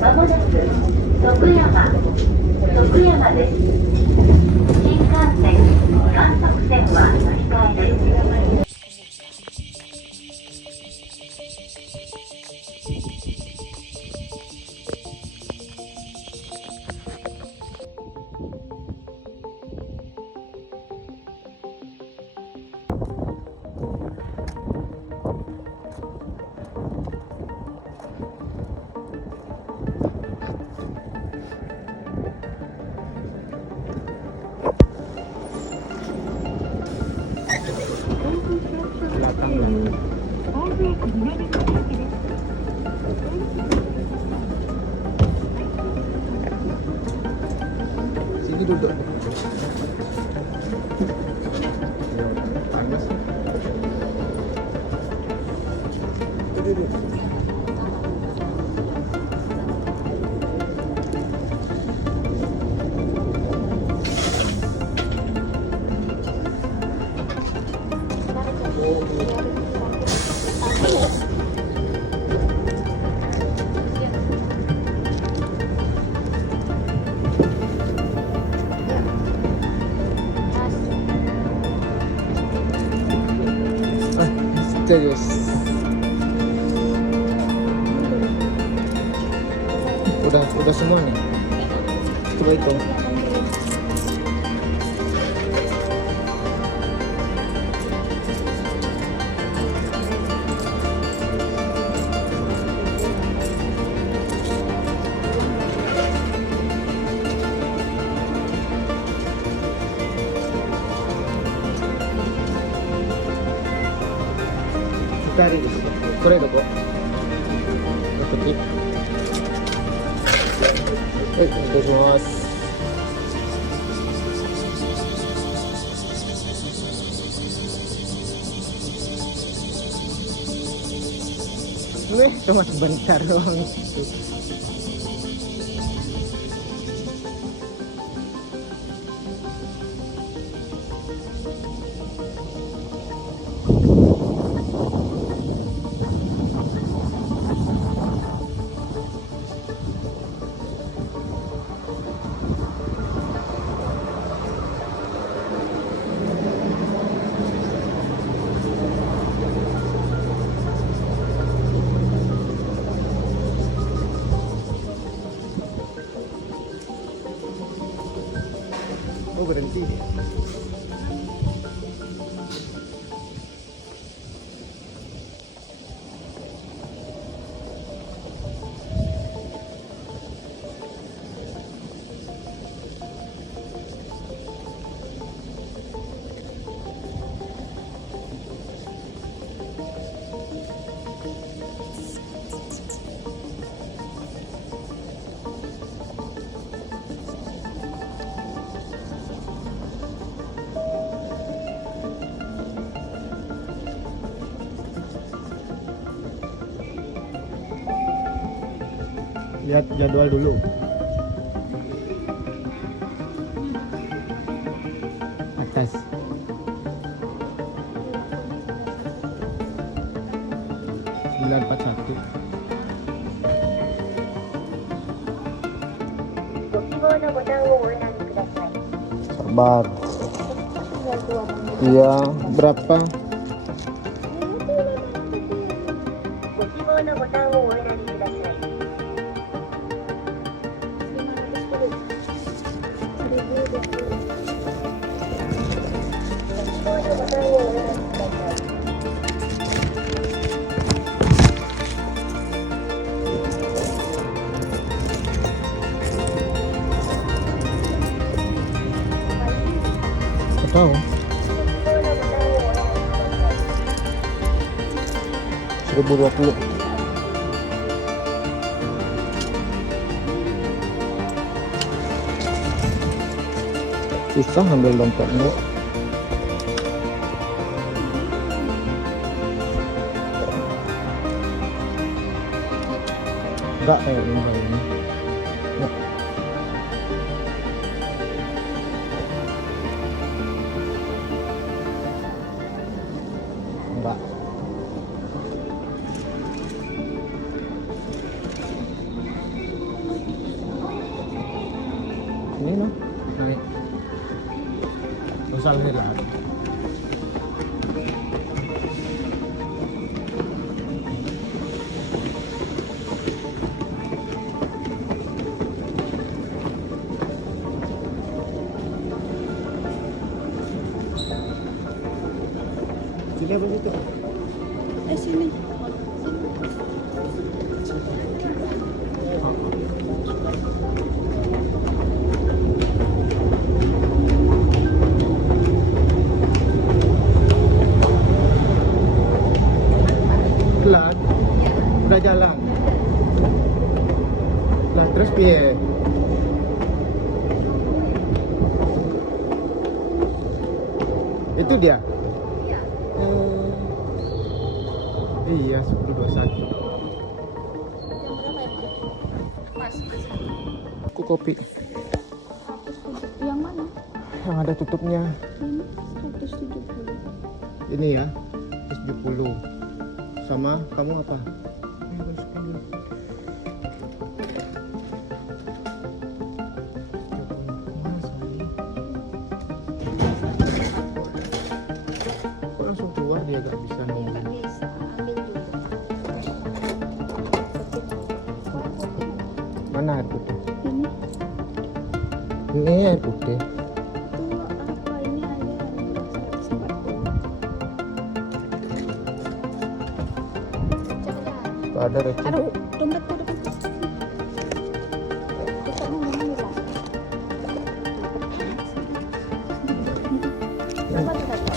まもなく徳山です。新幹線、関西線は乗り換えです。Sini duduk. Panas. Duduk. Serius. Udah semua nih. Coba hitung. Cari di situ. Kore doko. Ketik. Onegaishimasu. Cuma sebentar doang. Oh, berhenti. Lihat jadwal dulu. Atas. Sembilan 941. Sabar. Iya, berapa? Tahu 1020. Susah ambil dompetnya. Enggak kayak ini. Ya. Enggak. Sini no, naik. Usah lihat. Sini apa situ? Sini. Pelan. Udah jalan. Lah terus piye? Itu dia. Iya, 10.21. Mas. Aku kopi. Yang mana? Yang ada tutupnya. Ini 170. Ini ya, 170. Sama kamu apa? Kok langsung keluar dia gak bisa Ya nih. nggak bisa. Ambil dulu. Mana air putih? Ini Ini air putih. itu apa? Ini aja yang murah 140. Cepetan. Tuh ada receh. Aduh, dompetku depan. Kita ngomongin dulu. Coba coba.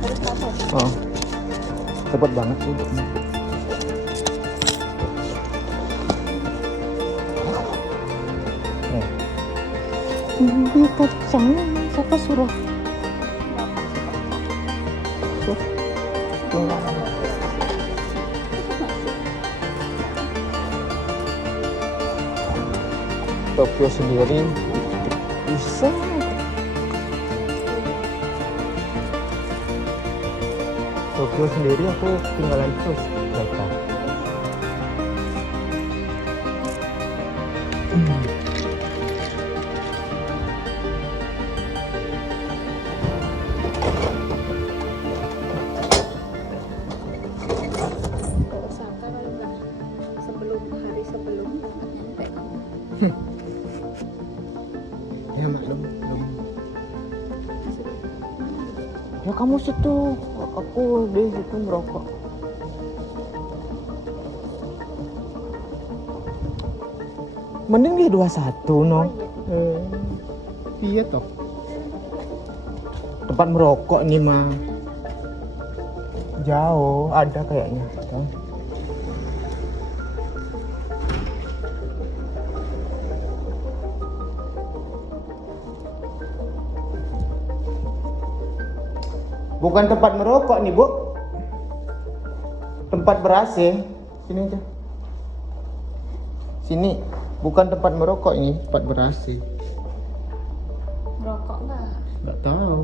Harus dapat. Oh, cepet banget sih. Nih, Ini kacang. Siapa suruh? Tokyo sendiri bisa. Tokyo sendiri aku tinggalan terus data. Ke Osaka kalau nggak sebelum hari sebelum nggak nyampe kamu. Ya maklum, belum. Ya kamu situ, aku di situ merokok. Mending dia 21 no. Oh Iya toh. Tempat merokok nih mah. Jauh, ada kayaknya. Tuh. Bukan tempat merokok nih, Bu. Tempat ber-AC. Sini aja. Sini. Bukan tempat merokok ini, tempat ber-AC. Merokok nggak? Nggak tahu.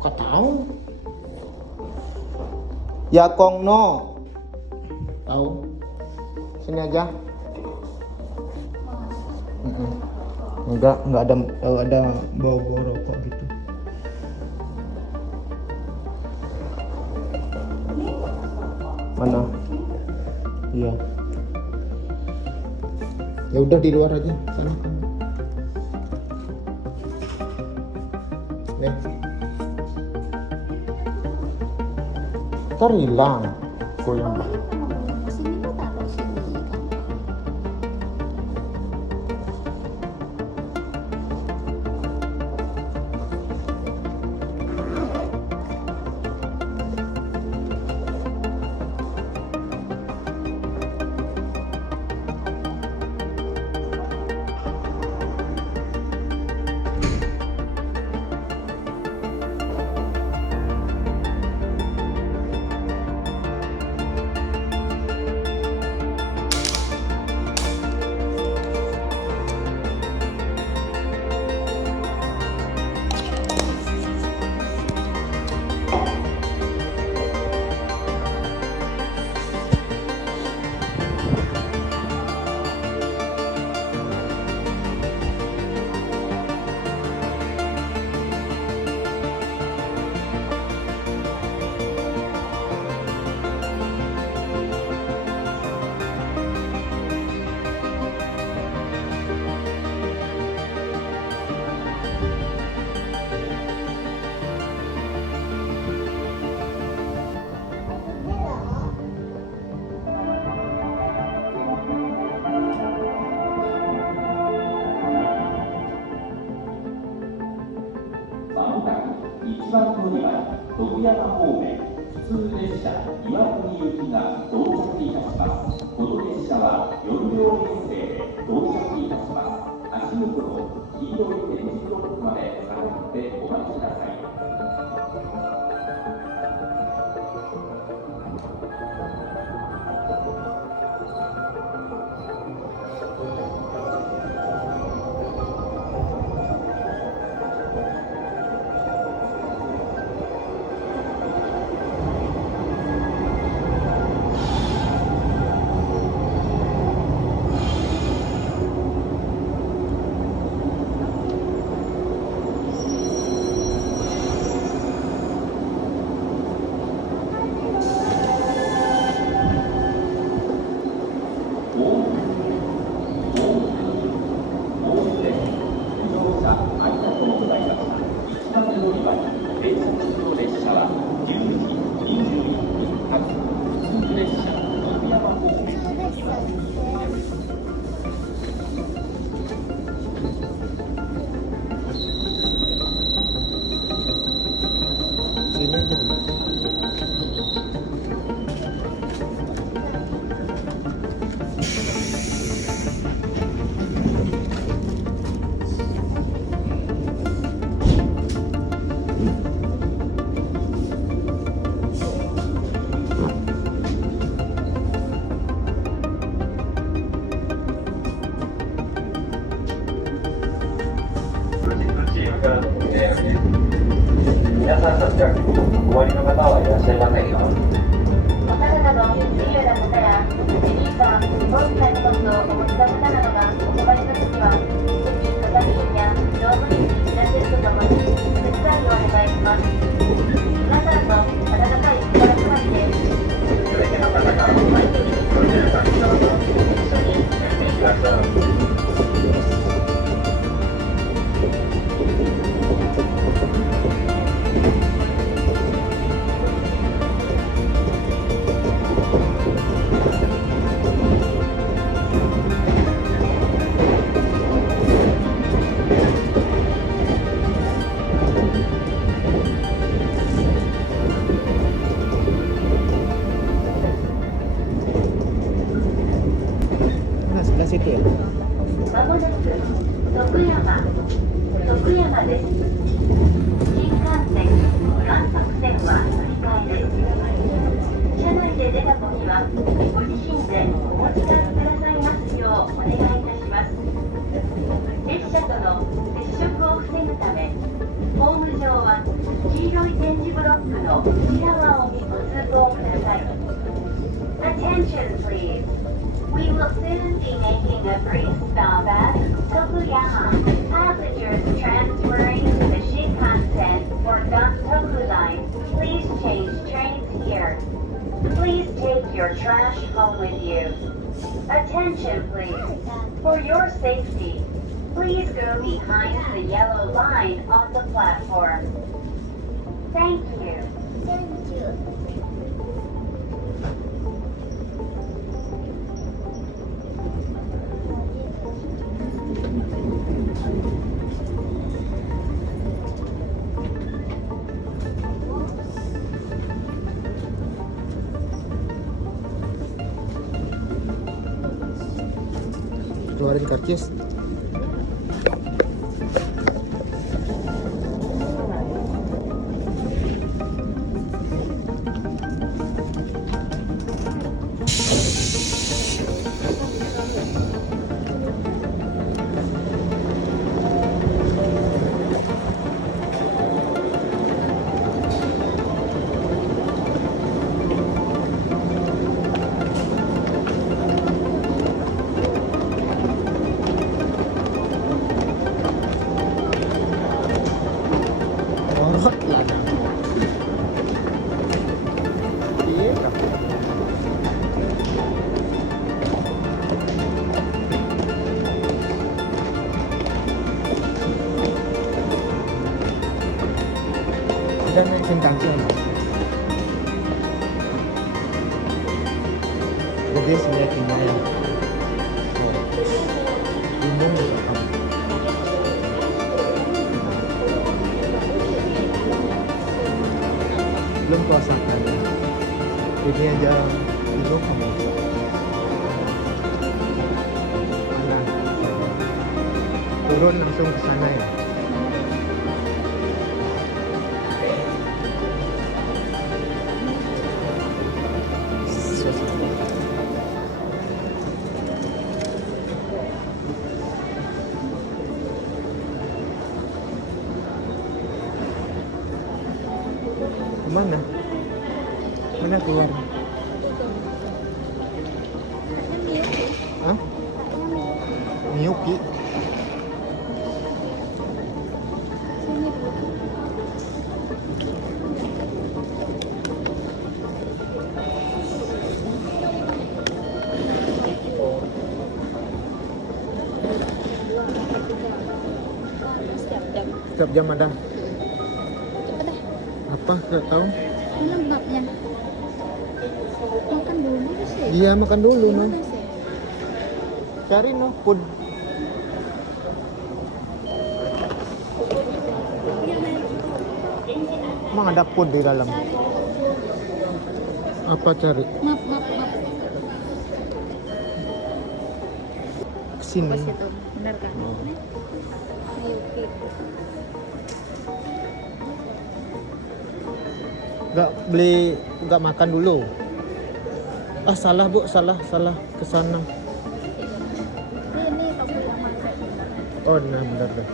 Nggak tahu. Ya Kong no. Tahu. Sini aja. Enggak ada bau-bau rokok gitu. Mana? Iya. Ya udah di luar aja sana kamu. Nih. Ntar hilang. Goyang. Oh iya, sini lu taruh sini kan. 車岩国行きが到着いたします。この列車は4両編成で到着いたします。足元の黄色い点字ブロックまで下がってお待ちください。皆さんの近くにお困りの方はいらっしゃいませんか？お体の自由な方やベビーカー、大きな荷物をお持ちの方などがお困りの時は、係員や乗務員に知らせるとともにお手伝いをお願いします。皆さんの温かい心配りです。すべての方が相手に聞こえている方と一緒にやっていきましょう。Sebelah situ ya? まもなく徳山です。新幹線関西線は乗り換えです。車内で出たゴミはご自身でお持ち帰りくださいますようお願いいたします。列車との接触を防ぐため、ホーム上は黄色い点字ブロックの内側をご通行ください。Attention please. We will soon be making a brief stop at Tokuyama. Passengers transferring to the Shinkansen or Gantoku line, please change trains here. Please take your trash home with you. Attention please. For your safety, please go behind the yellow line on the platform. Thank you. Thank you. Keluarin karcis. Dan yang Shinkansen jadi sebenarnya yang umum juga belum puasa kan. Ini aja bingung kamu. Mana? Turun langsung ke sana ya. Kemana? Mana keluar? Hah? Miyuki? Setiap jam ada? Apa? Gak tahu. Ini mapnya. Makan dulu sih. Iya makan dulu no. Gimana sih? Cari no food. Emang ada food di dalam? Apa cari? Map. Kesini. Pas itu, benar kan? Oh. Miyuki. Gak makan dulu. Ah salah bu, salah ke sana. Ini toko yang makan. Oh nah benar dah.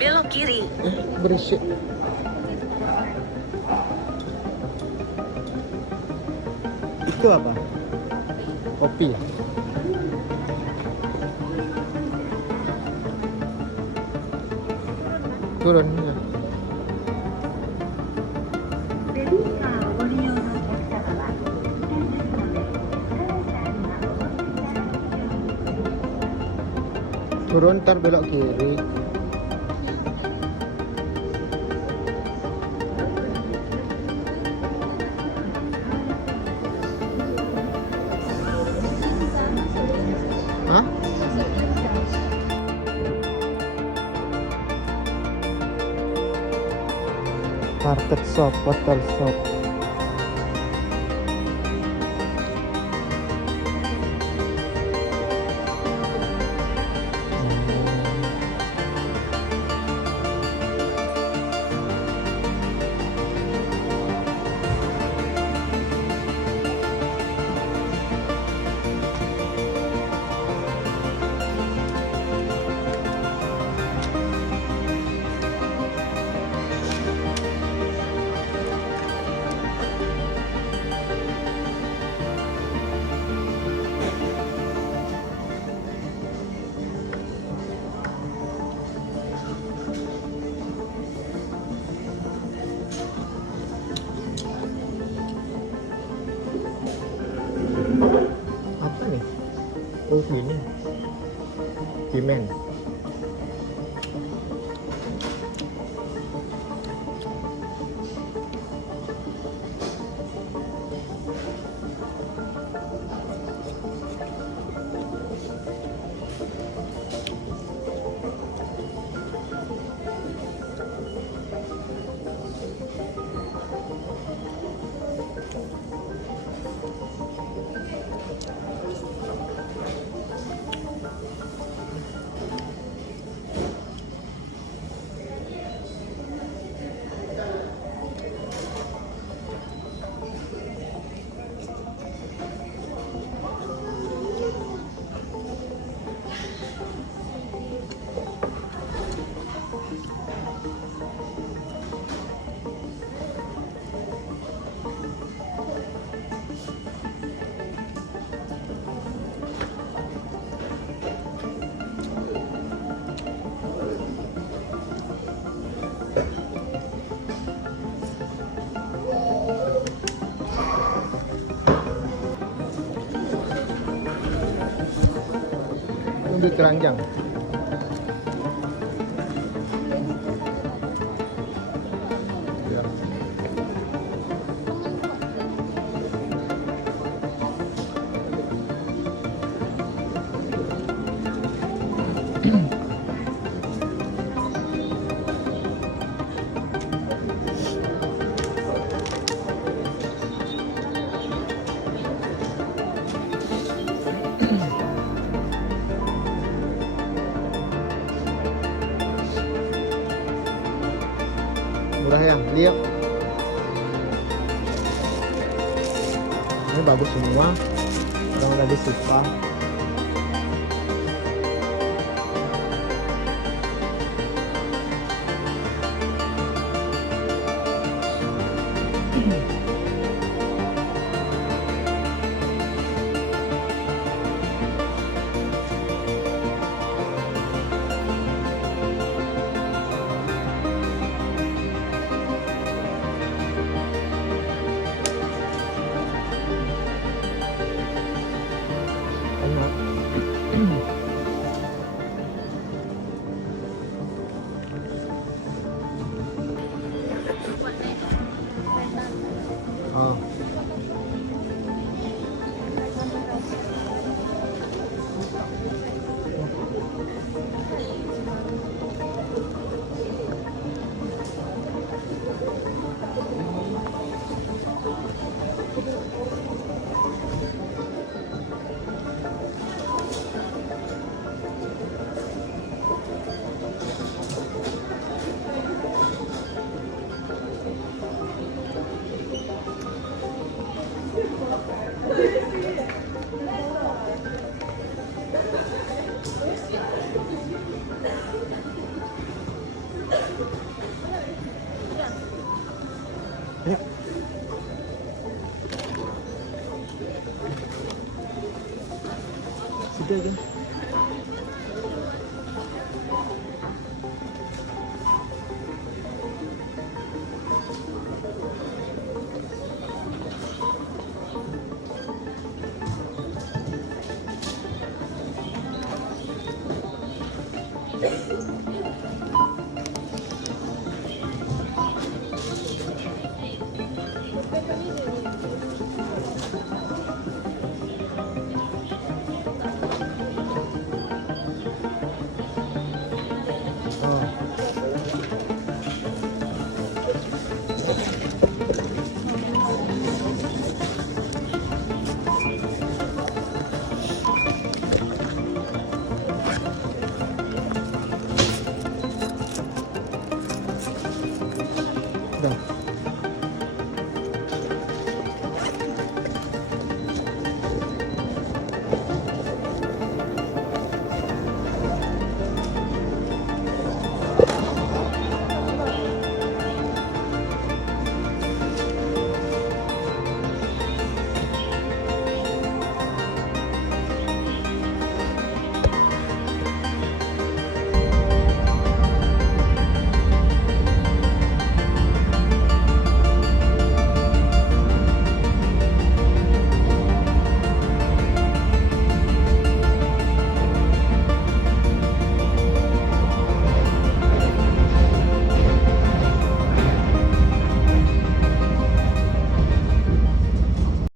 Belok kiri. Berisik. Itu apa? Kopi. Turun ya. ベビーカーをご利用のお客様は、危険ですので、カウンターにはお越しいただきます。 Turun ntar belok kiri. Hah? Market shop, hotel shop. Apa nih? Oh gini. Pimen. Di keranjang. Ya. lah ya. Lihat. Ini bagus semua. Orang lagi suka. Oh. Ayo. Sudah kan?